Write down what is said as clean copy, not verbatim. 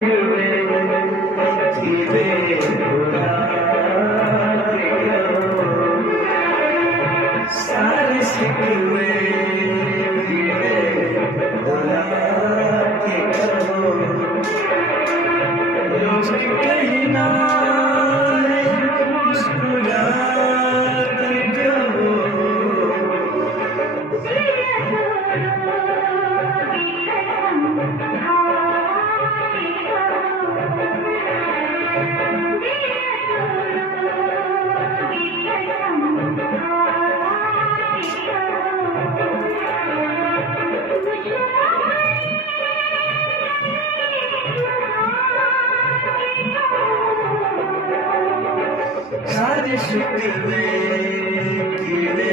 सारे सिकवे भुला के करो, मुझे कहीं ना मुस्कुराते कहो। सारे शिकवे कीड़े